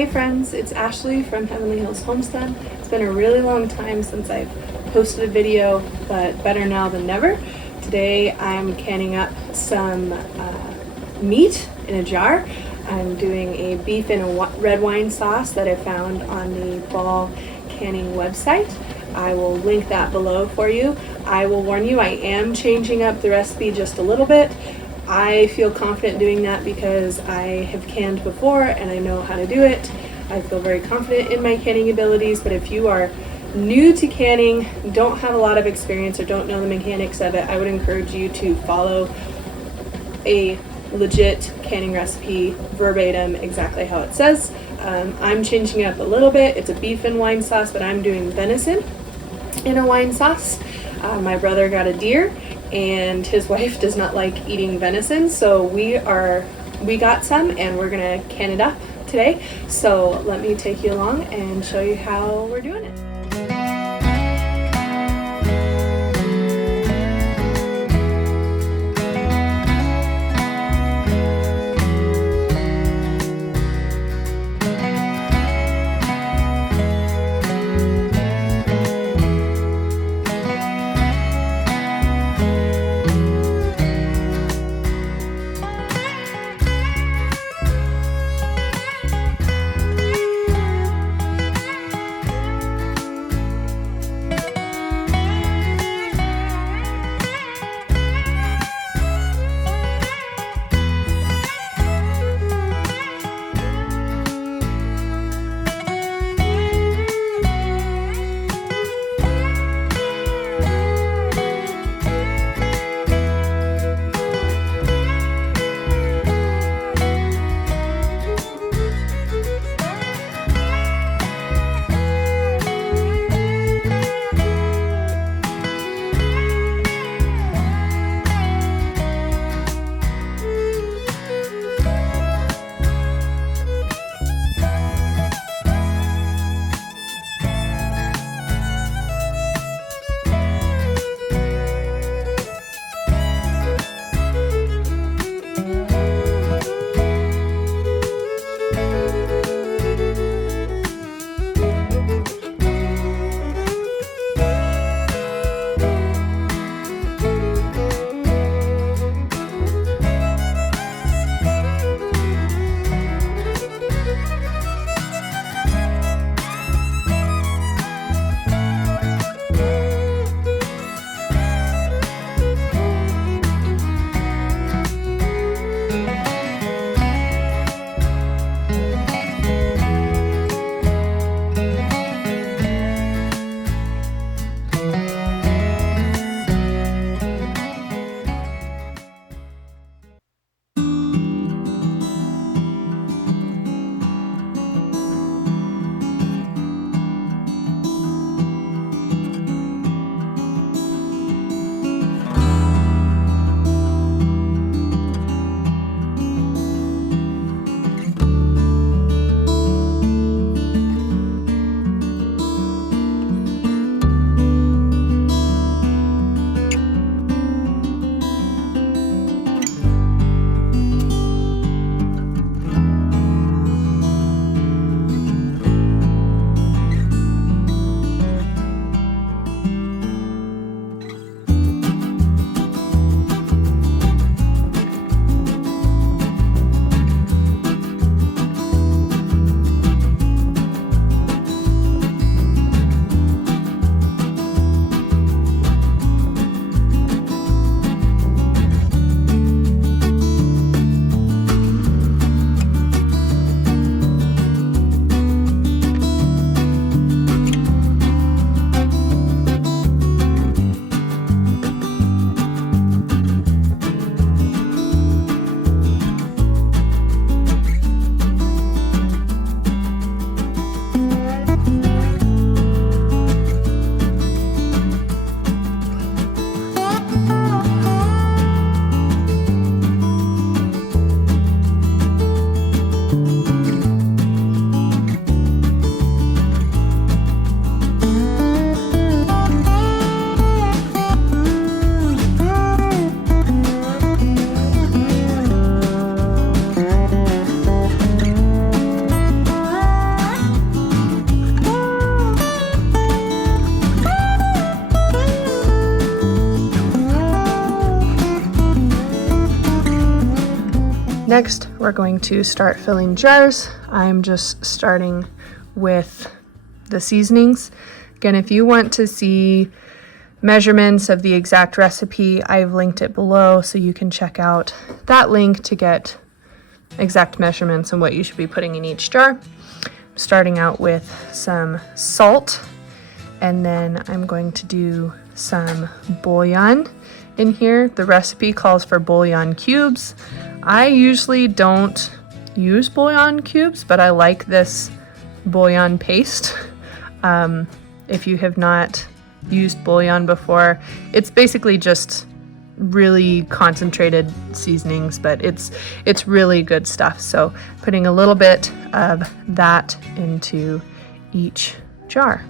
Hey friends, it's Ashley from Heavenly Hills Homestead. It's been a really long time since I've posted a video, but better now than never. Today I'm canning up some meat in a jar. I'm doing a beef in a red wine sauce that I found on the Ball Canning website. I will link that below for you. I will warn you, I am changing up the recipe just a little bit. I feel confident doing that because I have canned before and I know how to do it. I feel very confident in my canning abilities, but if you are new to canning, don't have a lot of experience or don't know the mechanics of it, I would encourage you to follow a legit canning recipe verbatim, exactly how it says. I'm changing it up a little bit. It's a beef and wine sauce, but I'm doing venison in a wine sauce. My brother got a deer and his wife does not like eating venison, so we got some and we're gonna can it up today. So let me take you along and show you how we're doing it. Next, we're going to start filling jars. I'm just starting with the seasonings. Again, if you want to see measurements of the exact recipe, I've linked it below so you can check out that link to get exact measurements and what you should be putting in each jar. I'm starting out with some salt, and then I'm going to do some bouillon in here. The recipe calls for bouillon cubes. I usually don't use bouillon cubes, but I like this bouillon paste. If you have not used bouillon before, it's basically just really concentrated seasonings, but it's really good stuff. So putting a little bit of that into each jar.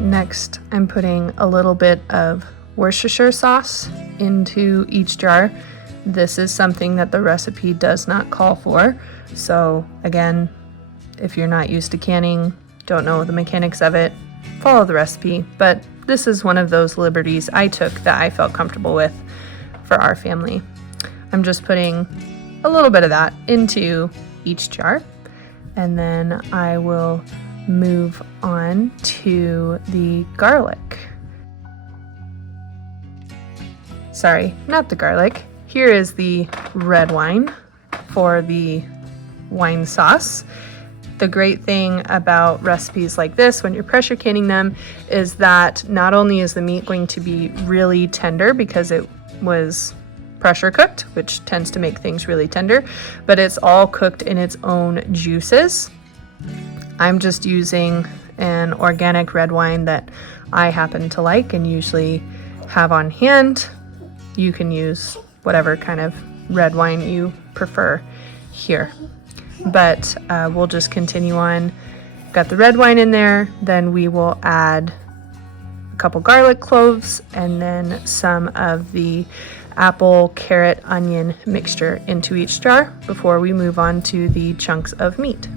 Next, I'm putting a little bit of Worcestershire sauce into each jar. This is something that the recipe does not call for. So again, if you're not used to canning, don't know the mechanics of it, follow the recipe. But this is one of those liberties I took that I felt comfortable with for our family. I'm just putting a little bit of that into each jar, and then I will move on to the garlic. Sorry, not the garlic. Here is the red wine for the wine sauce. The great thing about recipes like this when you're pressure canning them is that not only is the meat going to be really tender because it was pressure cooked, which tends to make things really tender, but it's all cooked in its own juices. I'm just using an organic red wine that I happen to like and usually have on hand. You can use whatever kind of red wine you prefer here. But we'll just continue on. Got the red wine in there, then we will add a couple garlic cloves and then some of the apple, carrot, onion mixture into each jar before we move on to the chunks of meat.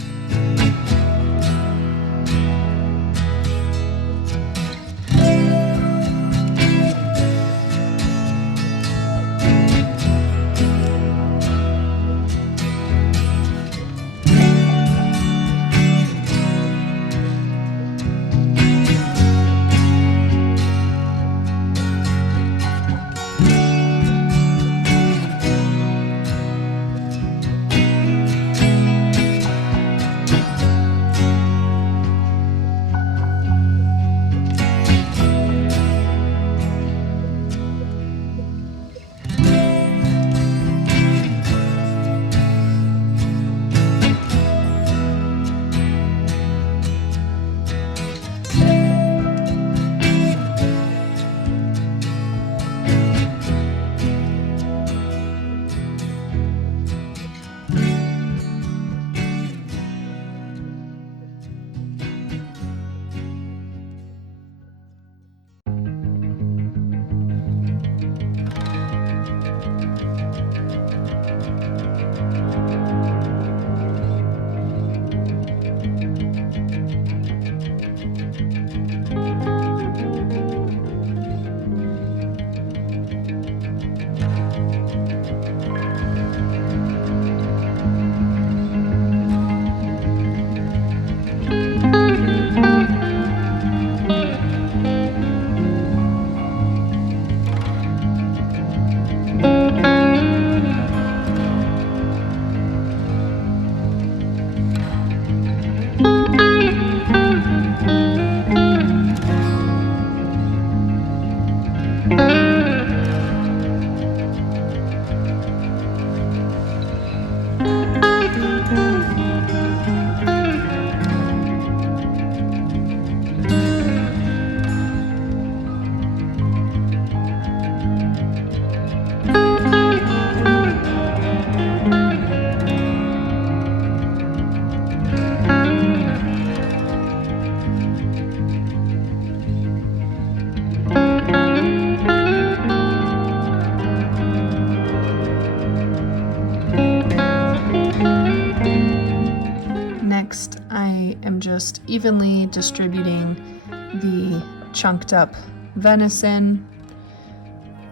am just evenly distributing the chunked up venison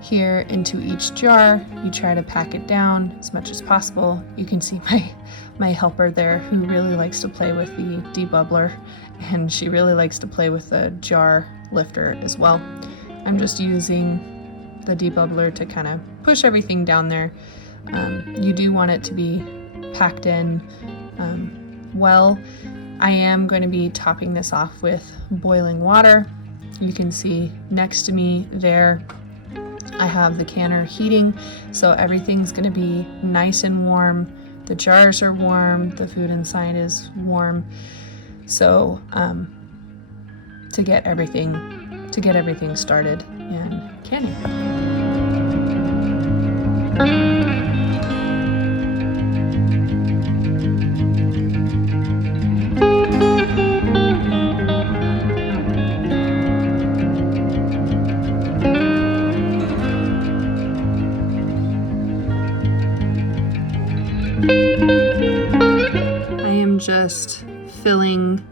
here into each jar. You try to pack it down as much as possible. You can see my helper there, who really likes to play with the debubbler, and she really likes to play with the jar lifter as well. I'm just using the debubbler to kind of push everything down there. You do want it to be packed in well. I am going to be topping this off with boiling water. You can see next to me there, I have the canner heating, so everything's going to be nice and warm. The jars are warm, the food inside is warm. So to get everything started and canning. I am just filling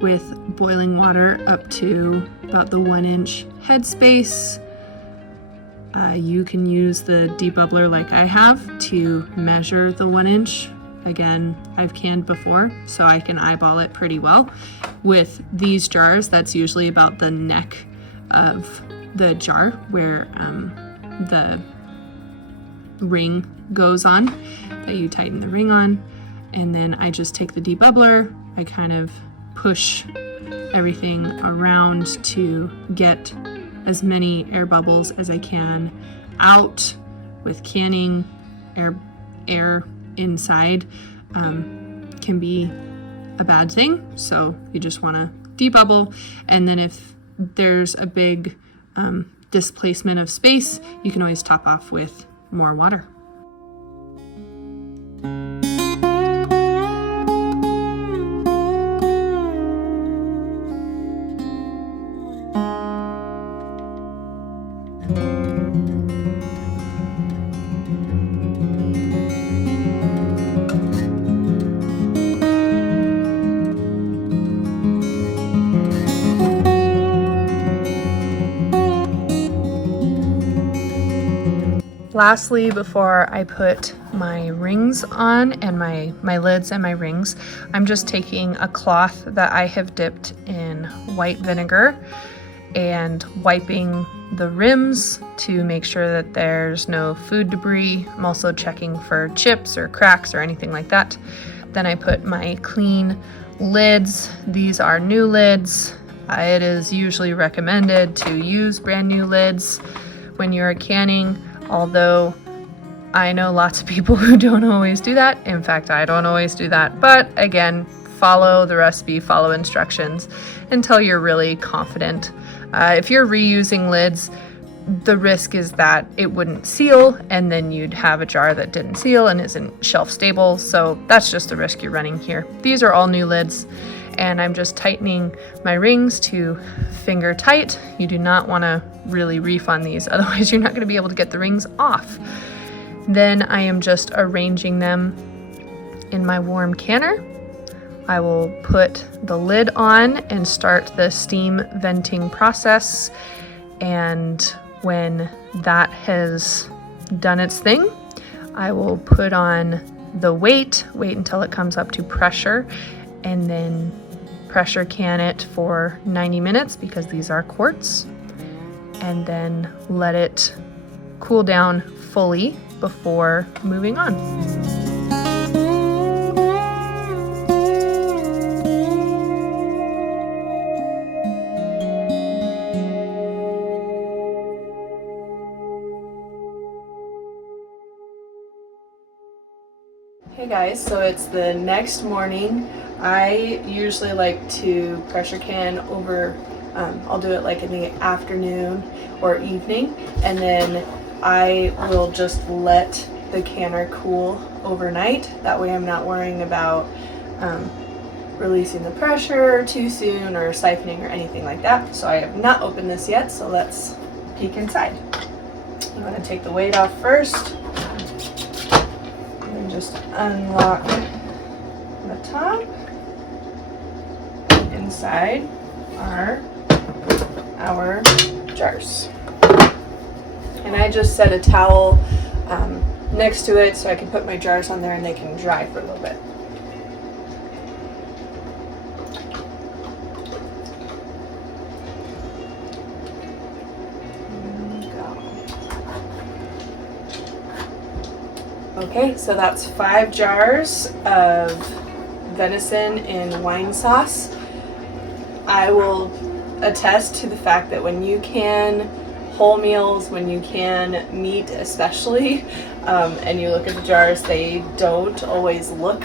with boiling water up to about the 1-inch headspace. You can use the debubbler like I have to measure the 1-inch. Again, I've canned before, so I can eyeball it pretty well. With these jars, that's usually about the neck of the jar where the ring goes on, that you tighten the ring on. And then I just take the debubbler, I kind of push everything around to get as many air bubbles as I can out. With canning, air inside can be a bad thing, so you just want to debubble. And then if there's a big displacement of space, you can always top off with more water. Lastly, before I put my rings on and my lids and my rings, I'm just taking a cloth that I have dipped in white vinegar and wiping the rims to make sure that there's no food debris. I'm also checking for chips or cracks or anything like that. Then I put my clean lids. These are new lids. It is usually recommended to use brand new lids when you're canning, although I know lots of people who don't always do that. In fact, I don't always do that. But again, follow the recipe, follow instructions until you're really confident. If you're reusing lids, the risk is that it wouldn't seal, and then you'd have a jar that didn't seal and isn't shelf stable. So that's just the risk you're running here. These are all new lids, and I'm just tightening my rings to finger tight. You do not want to really reef on these, otherwise you're not going to be able to get the rings off. Then I am just arranging them in my warm canner. I will put the lid on and start the steam venting process, and when that has done its thing, I will put on the wait until it comes up to pressure, and then pressure can it for 90 minutes because these are quartz, and then let it cool down fully before moving on. Hey guys, so it's the next morning. I usually like to pressure can over, I'll do it like in the afternoon or evening, and then I will just let the canner cool overnight. That way I'm not worrying about releasing the pressure too soon or siphoning or anything like that. So I have not opened this yet, so let's peek inside. I'm going to take the weight off first and just unlock the top. inside are our jars. And I just set a towel next to it so I can put my jars on there and they can dry for a little bit. Okay, so that's 5 jars of venison in wine sauce. I will attest to the fact that when you can whole meals, when you can meat especially, and you look at the jars, they don't always look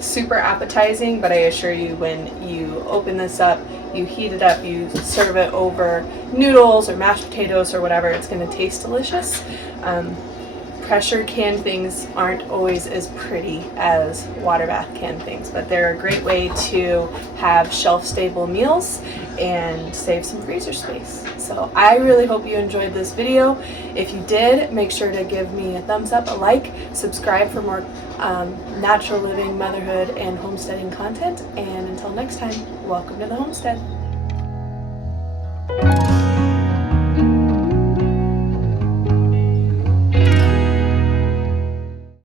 super appetizing, but I assure you when you open this up, you heat it up, you serve it over noodles or mashed potatoes or whatever, it's going to taste delicious. Pressure canned things aren't always as pretty as water bath canned things, but they're a great way to have shelf-stable meals and save some freezer space. So I really hope you enjoyed this video. If you did, make sure to give me a thumbs up, a like, subscribe for more natural living, motherhood, and homesteading content. And until next time, welcome to the homestead.